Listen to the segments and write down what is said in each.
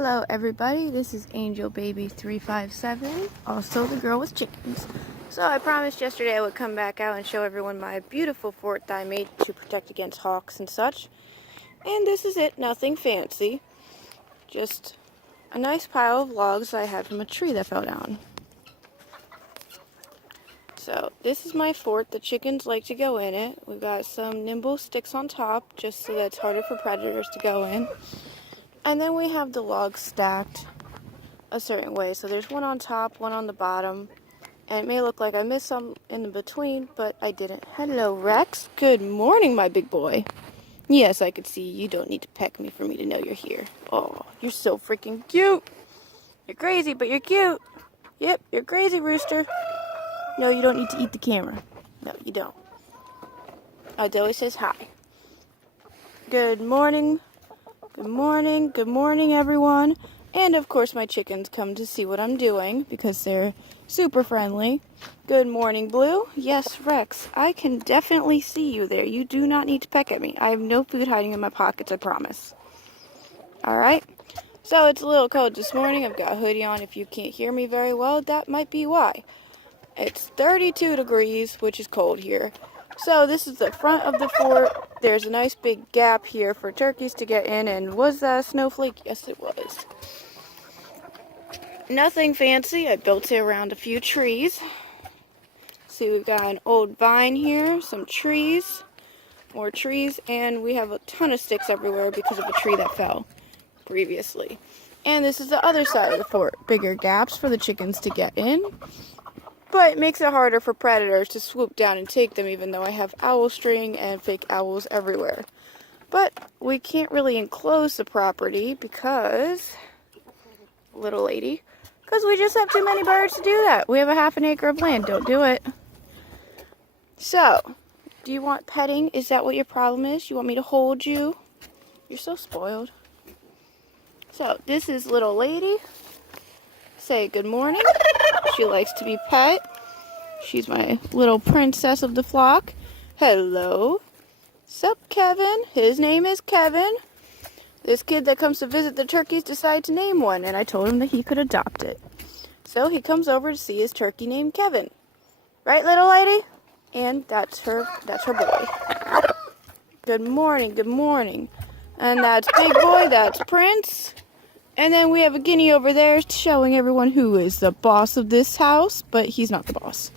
Hello everybody, this is Angel Baby 357, also the girl with chickens. So I promised yesterday I would come back out and show everyone my beautiful fort that I made to protect against hawks and such. And this is it, nothing fancy. Just a nice pile of logs I had from a tree that fell down. So this is my fort, the chickens like to go in it. We've got some nimble sticks on top just so that it's harder for predators to go in. And then we have the logs stacked a certain way. So there's one on top, one on the bottom. And it may look like I missed some in the between, but I didn't. Hello, Rex. Good morning, my big boy. Yes, I could see you. You don't need to peck me for me to know you're here. Oh, you're so freaking cute. You're crazy, but you're cute. Yep, you're crazy, rooster. No, you don't need to eat the camera. No, you don't. Oh, Zoe says hi. Good morning. Good morning. Good morning, everyone. And, of course, my chickens come to see what I'm doing because they're super friendly. Good morning, Blue. Yes, Rex, I can definitely see you there. You do not need to peck at me. I have no food hiding in my pockets, I promise. Alright? So, it's a little cold this morning. I've got a hoodie on. If you can't hear me very well, that might be why. It's 32 degrees, which is cold here. So, this is the front of the fort. There's a nice big gap here for turkeys to get in. And was that a snowflake? Yes, it was. Nothing fancy. I built it around a few trees. See, we've got an old vine here, some trees, more trees, and we have a ton of sticks everywhere because of a tree that fell previously. And this is the other side of the fort. Bigger gaps for the chickens to get in. But it makes it harder for predators to swoop down and take them, even though I have owl string and fake owls everywhere. But we can't really enclose the property because, little lady, because we just have too many birds to do that. We have a half an acre of land. Don't do it. So, do you want petting? Is that what your problem is? You want me to hold you? You're so spoiled. So, this is little lady. Say good morning. She likes to be pet. She's my little princess of the flock. Hello. Sup, Kevin? His name is Kevin. This kid that comes to visit the turkeys decided to name one, and I told him that he could adopt it. So he comes over to see his turkey named Kevin. Right, little lady? And that's her boy. Good morning, good morning. And that's Big Boy, that's Prince. And then we have a guinea over there showing everyone who is the boss of this house, but he's not the boss.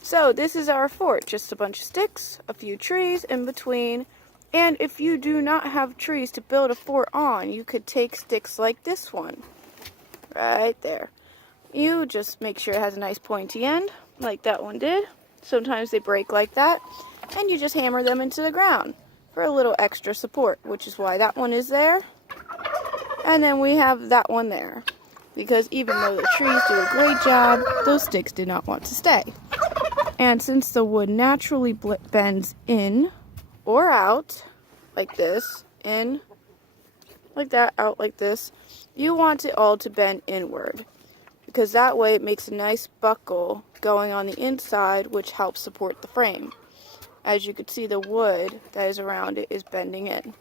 So this is our fort, just a bunch of sticks, a few trees in between. And if you do not have trees to build a fort on, you could take sticks like this one. Right there. You just make sure it has a nice pointy end, like that one did. Sometimes they break like that. And you just hammer them into the ground for a little extra support, which is why that one is there. And then we have that one there. Because even though the trees do a great job, those sticks did not want to stay. And since the wood naturally bends in or out, like this, in, like that, out like this, you want it all to bend inward. Because that way it makes a nice buckle going on the inside, which helps support the frame. As you can see, the wood that is around it is bending in.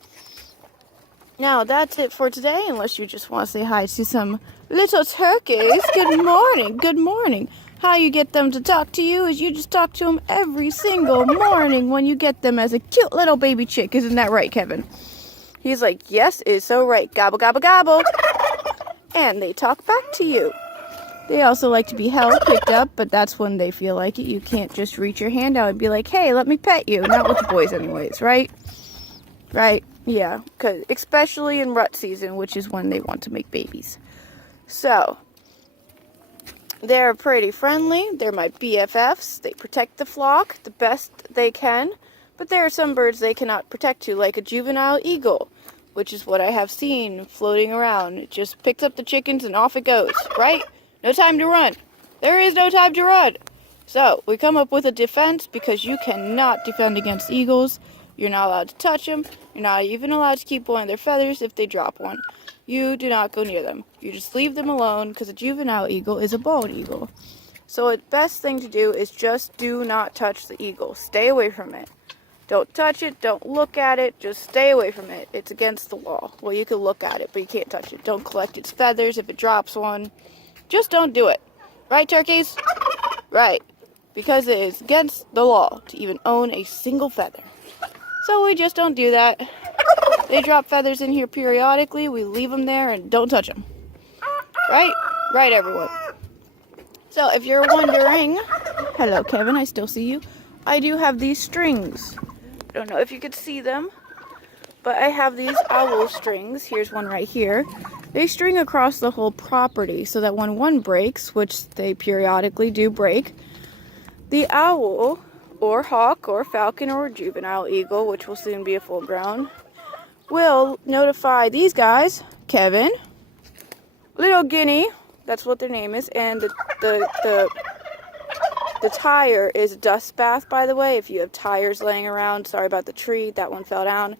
Now, that's it for today, unless you just want to say hi to some little turkeys. Good morning, good morning. How you get them to talk to you is you just talk to them every single morning when you get them as a cute little baby chick. Isn't that right, Kevin? He's like, yes, it's so right. Gobble, gobble, gobble. And they talk back to you. They also like to be held, picked up, but that's when they feel like it. You can't just reach your hand out and be like, hey, let me pet you. Not with the boys anyways, right? Right? Yeah, 'cause especially in rut season, which is when they want to make babies. So, they're pretty friendly. They're my BFFs. They protect the flock the best they can. But there are some birds they cannot protect to, like a juvenile eagle, which is what I have seen floating around. It just picks up the chickens and off it goes, right? No time to run. There is no time to run. So, we come up with a defense because you cannot defend against eagles. You're not allowed to touch them. You're not even allowed to keep one of their feathers if they drop one. You do not go near them. You just leave them alone because a juvenile eagle is a bald eagle. So the best thing to do is just do not touch the eagle. Stay away from it. Don't touch it. Don't look at it. Just stay away from it. It's against the law. Well, you can look at it, but you can't touch it. Don't collect its feathers if it drops one. Just don't do it. Right, turkeys? Right. Because it is against the law to even own a single feather. So we just don't do that. They drop feathers in here periodically. We leave them there and don't touch them. Right? Right, everyone. So if you're wondering, hello, Kevin, I still see you. I do have these strings. I don't know if you could see them, but I have these owl strings. Here's one right here. They string across the whole property so that when one breaks, which they periodically do break, the owl, or hawk, or falcon, or juvenile eagle, which will soon be a full-grown, will notify these guys, Kevin, Little Guinea, that's what their name is, and the tire is dust bath, by the way. If you have tires laying around, sorry about the tree, that one fell down.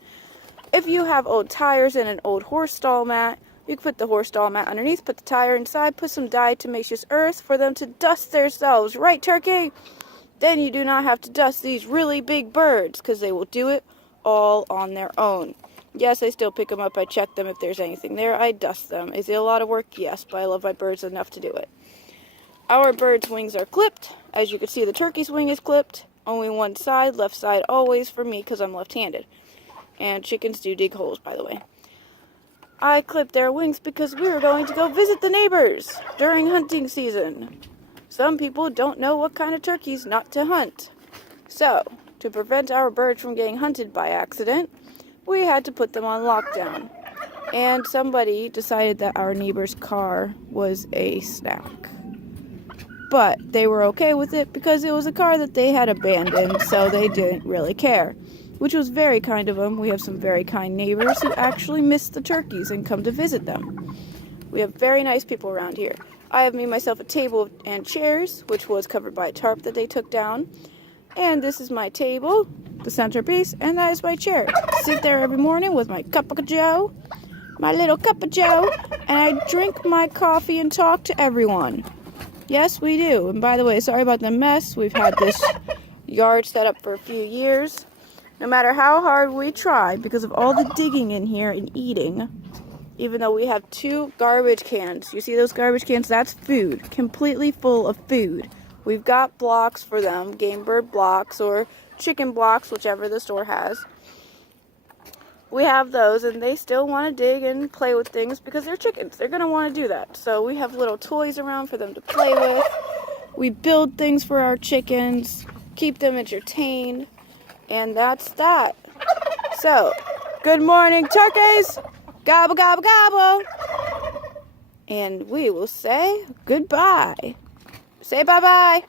If you have old tires and an old horse stall mat, you can put the horse stall mat underneath, put the tire inside, put some diatomaceous earth for them to dust themselves. Right, turkey? Then you do not have to dust these really big birds, because they will do it all on their own. Yes, I still pick them up. I check them if there's anything there. I dust them. Is it a lot of work? Yes, but I love my birds enough to do it. Our birds' wings are clipped. As you can see, the turkey's wing is clipped. Only one side, left side always for me because I'm left-handed. And chickens do dig holes, by the way. I clipped their wings because we were going to go visit the neighbors during hunting season. Some people don't know what kind of turkeys not to hunt. So, to prevent our birds from getting hunted by accident, we had to put them on lockdown. And somebody decided that our neighbor's car was a snack. But they were okay with it because it was a car that they had abandoned, so they didn't really care. Which was very kind of them. We have some very kind neighbors who actually miss the turkeys and come to visit them. We have very nice people around here. I have made myself a table and chairs, which was covered by a tarp that they took down. And this is my table, the centerpiece, and that is my chair. Sit there every morning with my cup of joe, my little cup of joe, and I drink my coffee and talk to everyone. Yes, we do. And by the way, sorry about the mess. We've had this yard set up for a few years. No matter how hard we try, because of all the digging in here and eating, even though we have 2 garbage cans. You see those garbage cans? That's food. Completely full of food. We've got blocks for them, game bird blocks or chicken blocks, whichever the store has. We have those, and they still want to dig and play with things because they're chickens. They're going to want to do that. So we have little toys around for them to play with. We build things for our chickens, keep them entertained, and that's that. So, good morning, turkeys! Gobble, gobble, gobble! And we will say goodbye. Say bye-bye.